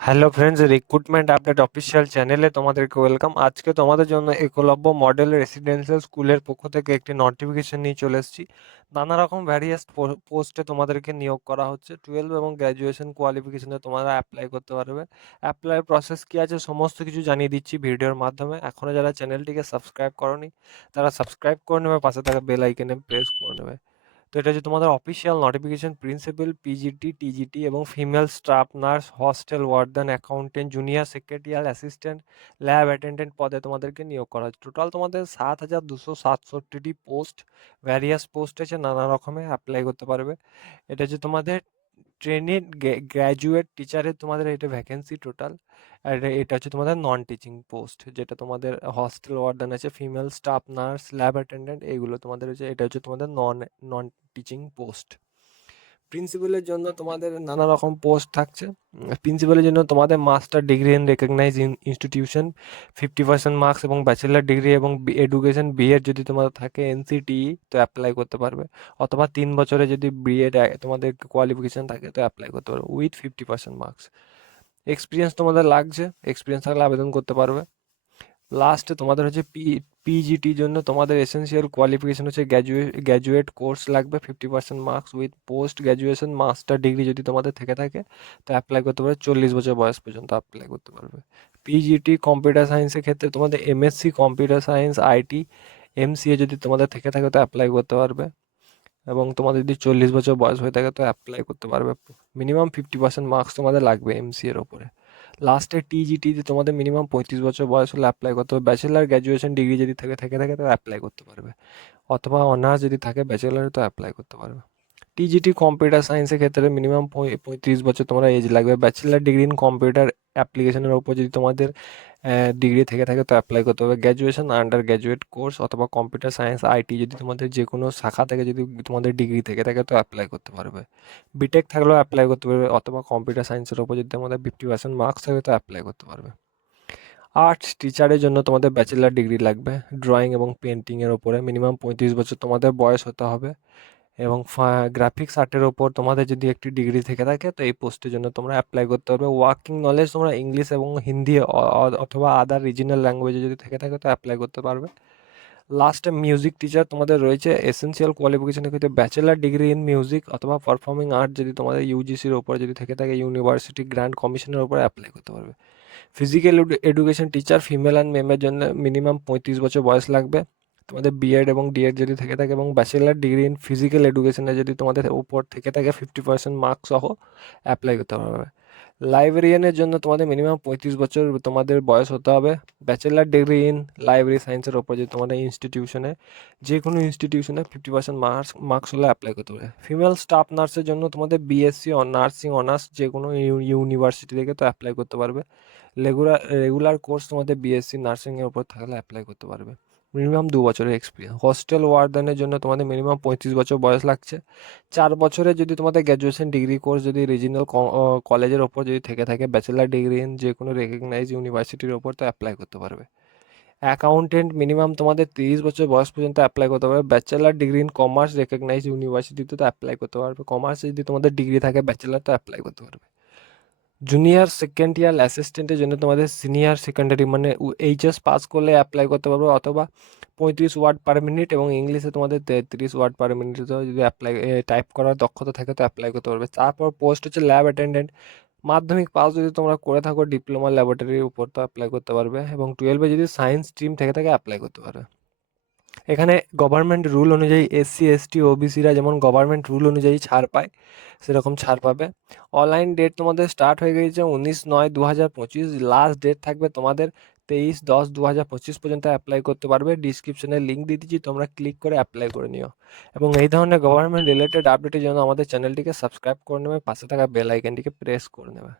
Hello friends recruitment update official চ্যানেলে তোমাদেরকে welcome আজকে তোমাদের জন্য একলব্য মডেল রেসিডেন্সিয়াল স্কুলের পক্ষ থেকে একটি নোটিফিকেশন নিয়ে চলে এসেছি। নানা রকম ভ্যারিয়াস পোস্টে তোমাদেরকে নিয়োগ করা হচ্ছে। টুয়েলভ এবং গ্র্যাজুয়েশন কোয়ালিফিকেশনে তোমরা অ্যাপ্লাই করতে পারবে। অ্যাপ্লাই প্রসেস কী আছে সমস্ত কিছু জানিয়ে দিচ্ছি ভিডিওর মাধ্যমে। এখনও যারা চ্যানেলটিকে সাবস্ক্রাইব করনি, তারা সাবস্ক্রাইব করে নেবে, পাশে থাকা বেল আইকনে প্রেস করে নেবে। তো এটা হচ্ছে তোমাদের official notification principal PGT TGT এবং female staff nurse hostel warden accountant junior secretarial assistant lab attendant পদে তোমাদেরকে নিয়োগ করা হচ্ছে। টোটাল তোমাদের সাত হাজার দুশো সাতষট্টিটি পোস্ট ভ্যারিয়াস পোস্ট আছে, নানা রকমের অ্যাপ্লাই করতে পারবে। এটা হচ্ছে তোমাদের ট্রেনের গ্র্যাজুয়েট টিচারের তোমাদের এটা ভ্যাকেন্সি টোটাল আর এটা হচ্ছে তোমাদের নন টিচিং পোস্ট যেটা তোমাদের হস্টেল ওয়ার্ডেন আছে female staff nurse lab attendant এইগুলো তোমাদের হচ্ছে, এটা হচ্ছে তোমাদের নন নন টিচিং পোস্ট প্রিন্সিপালের জন্য তোমাদের নানা রকম পোস্ট থাকছে। প্রিন্সিপালের জন্য তোমাদের master degree in recognise institution fifty percent marks এবং ব্যাচেলার ডিগ্রি এবং এডুকেশন বিএড যদি তোমাদের থাকে এনসিটিই তো অ্যাপ্লাই করতে পারবে। অথবা তিন বছরে যদি বিএড তোমাদের কোয়ালিফিকেশান থাকে তো অ্যাপ্লাই করতে পারবে with fifty percent marks experience তোমাদের লাগছে এক্সপিরিয়েন্স থাকলে আবেদন করতে পারবে। লাস্টে তোমাদের হচ্ছে পি পিজিটির জন্য তোমাদের এসেন্সিয়াল কোয়ালিফিকেশন হচ্ছে গ্র্যাজুয়েট গ্র্যাজুয়েট কোর্স লাগবে। Fifty percent marks with post graduation master degree যদি তোমাদের থেকে থাকে, তো অ্যাপ্লাই করতে পারবে। চল্লিশ বছর বয়স পর্যন্ত অ্যাপ্লাই করতে পারবে। পিজিটি কম্পিউটার সায়েন্সের ক্ষেত্রে তোমাদের MSc computer science IT MCA যদি তোমাদের থেকে থাকে, তো অ্যাপ্লাই করতে পারবে। এবং তোমাদের যদি চল্লিশ বছর বয়স হয়ে থাকে, তো অ্যাপ্লাই করতে পারবে। মিনিমাম ফিফটি পার্সেন্ট মার্কস তোমাদের লাগবে এমসি এর ওপরে। লাস্টে টিজিটিতে তোমাদের মিনিমাম পঁয়ত্রিশ বছর বয়স হলে অ্যাপ্লাই করতে হবে। ব্যাচেলার গ্র্যাজুয়েশন ডিগ্রি যদি থাকে, থেকে, থাকে তো অ্যাপ্লাই করতে পারবে। অথবা অনার্স যদি থাকে ব্যাচেলারে তো অ্যাপ্লাই করতে পারবে। টিজিটি কম্পিউটার সায়েন্সের ক্ষেত্রে মিনিমাম পঁয়ত্রিশ বছর তোমরা এজ লাগবে। ব্যাচেলার ডিগ্রি ইন কম্পিউটার অ্যাপ্লিকেশনের ওপর যদি তোমাদের ডিগ্রি থেকে থাকে তো অ্যাপ্লাই করতে হবে। গ্র্যাজুয়েশন আন্ডার গ্র্যাজুয়েট কোর্স অথবা কম্পিউটার সায়েন্স আইটি যদি তোমাদের যে কোনো শাখা থেকে যদি তোমাদের ডিগ্রি থেকে থাকে তো অ্যাপ্লাই করতে পারবে। বিটেক থাকলেও অ্যাপ্লাই করতে পারবে অথবা কম্পিউটার সায়েন্সের ওপর যদি তোমাদের ফিফটি পার্সেন্ট মার্কস থাকে তো অ্যাপ্লাই করতে পারবে। আর্টস টিচারের জন্য তোমাদের ব্যাচেলার ডিগ্রি লাগবে। ড্রয়িং এবং পেন্টিংয়ের ওপরে মিনিমাম পঁয়ত্রিশ বছর তোমাদের বয়স হতে হবে। এবং গ্রাফিক্স আর্টের ওপর তোমাদের যদি একটি ডিগ্রি থেকে থাকে, তো এই পোস্টের জন্য তোমরা অ্যাপ্লাই করতে পারবে। ওয়ার্কিং নলেজ তোমরা ইংলিশ এবং হিন্দি অথবা আদার রিজিনাল ল্যাঙ্গুয়েজে যদি থেকে থাকে, তো অ্যাপ্লাই করতে পারবে। লাস্টে মিউজিক টিচার তোমাদের রয়েছে। এসেন্সিয়াল কোয়ালিফিকেশনের ক্ষেত্রে ব্যাচেলার ডিগ্রি ইন মিউজিক অথবা পারফর্মিং আর্ট যদি তোমাদের ইউজিসির ওপর যদি থেকে থাকে ইউনিভার্সিটি গ্র্যান্ড কমিশনের ওপর অ্যাপ্লাই করতে পারবে। Physical education teacher female and মেমের জন্য মিনিমাম পঁয়ত্রিশ বছর বয়স লাগবে। তোমাদের বিএড এবং ডিএড যদি থেকে থাকে এবং ব্যাচেলার ডিগ্রি ইন ফিজিক্যাল এডুকেশনে যদি তোমাদের উপর থেকে থাকে ফিফটি পার্সেন্ট মার্কস সহ অ্যাপ্লাই করতে পারবে। লাইব্রেরিয়ানের জন্য তোমাদের মিনিমাম পঁয়ত্রিশ বছর তোমাদের বয়স হতে হবে। ব্যাচেলার ডিগ্রি ইন লাইব্রেরি সায়েন্সের ওপর যদি তোমাদের ইনস্টিটিউশনে যে কোনো ইনস্টিটিউশনে ফিফটি পার্সেন্ট মার্কস মার্কস হলে অ্যাপ্লাই করতে হবে ফিমেল স্টাফ নার্সের জন্য তোমাদের বিএসসি নার্সিং অনার্স যে কোনো ইউনিভার্সিটি থেকে তো অ্যাপ্লাই করতে পারবে। রেগুলার রেগুলার কোর্স তোমাদের বিএসসি নার্সিংয়ের ওপর থাকলে অ্যাপ্লাই করতে পারবে। মিনিমাম দু বছরের এক্সপিরিয়েন্স হস্টেল ওয়ার্ডেনের জন্য তোমাদের মিনিমাম পঁয়ত্রিশ বছর বয়স লাগছে। চার বছরে যদি তোমাদের গ্র্যাজুয়েশন ডিগ্রি কোর্স যদি রিজিনাল কলেজের ওপর যদি থেকে থাকে ব্যাচেলার ডিগ্রি ইন যে কোনো রেকগনাইজ ইউনিভার্সিটির ওপর তো অ্যাপ্লাই করতে পারবে। অ্যাকাউন্টেন্ট মিনিমাম তোমাদের তিরিশ বছর বয়স পর্যন্ত অ্যাপ্লাই করতে পারবে। Bachelor degree in commerce recognise ইউনিভার্সিটিতে তো অ্যাপ্লাই করতে পারবে। কমার্সে যদি তোমাদের ডিগ্রি থাকে ব্যাচেলার তো অ্যাপ্লাই করতে পারবে। জুনিয়র সেকেন্ড ইয়ার অ্যাসিস্ট্যান্টের জন্য তোমাদের সিনিয়র সেকেন্ডারি মানে এইচএস পাস করলে অ্যাপ্লাই করতে পারবে অথবা পঁয়ত্রিশ ওয়ার্ড পার মিনিট এবং ইংলিশে তোমাদের তেত্রিশ ওয়ার্ড পার মিনিটে যদি অ্যাপ্লাই টাইপ করার দক্ষতা থাকে তো অ্যাপ্লাই করতে পারবে। তারপর পোস্ট হচ্ছে ল্যাব অ্যাটেন্ডেন্ট মাধ্যমিক পাস যদি তোমরা করে থাকো ডিপ্লোমা ল্যাবরেটরির উপর তো অ্যাপ্লাই করতে পারবে এবং টুয়েলভে যদি সায়েন্স স্ট্রিম থেকে থাকে অ্যাপ্লাই করতে পারবে। এখানে গভর্নমেন্ট রুল অনুযায়ী এসসি এসটি ওবিসিরা যেমন গভর্নমেন্ট রুল অনুযায়ী ছাড় পায়, সেরকম ছাড় পাবে। অনলাইন ডেট তোমাদের স্টার্ট হয়ে গেছে উনিশ নয় দু হাজার পঁচিশ লাস্ট ডেট থাকবে তোমাদের তেইশ দশ দু হাজার পঁচিশ পর্যন্ত অ্যাপ্লাই করতে পারবে। ডিসক্রিপশনে লিঙ্ক দিয়ে দিচ্ছি, তোমরা ক্লিক করে অ্যাপ্লাই করে নিও। এবং এই ধরনের গভর্নমেন্ট রিলেটেড আপডেটের জন্য আমাদের চ্যানেলটিকে সাবস্ক্রাইব করে নেবে, পাশে থাকা বেল আইকনটিকে প্রেস করে নেবে।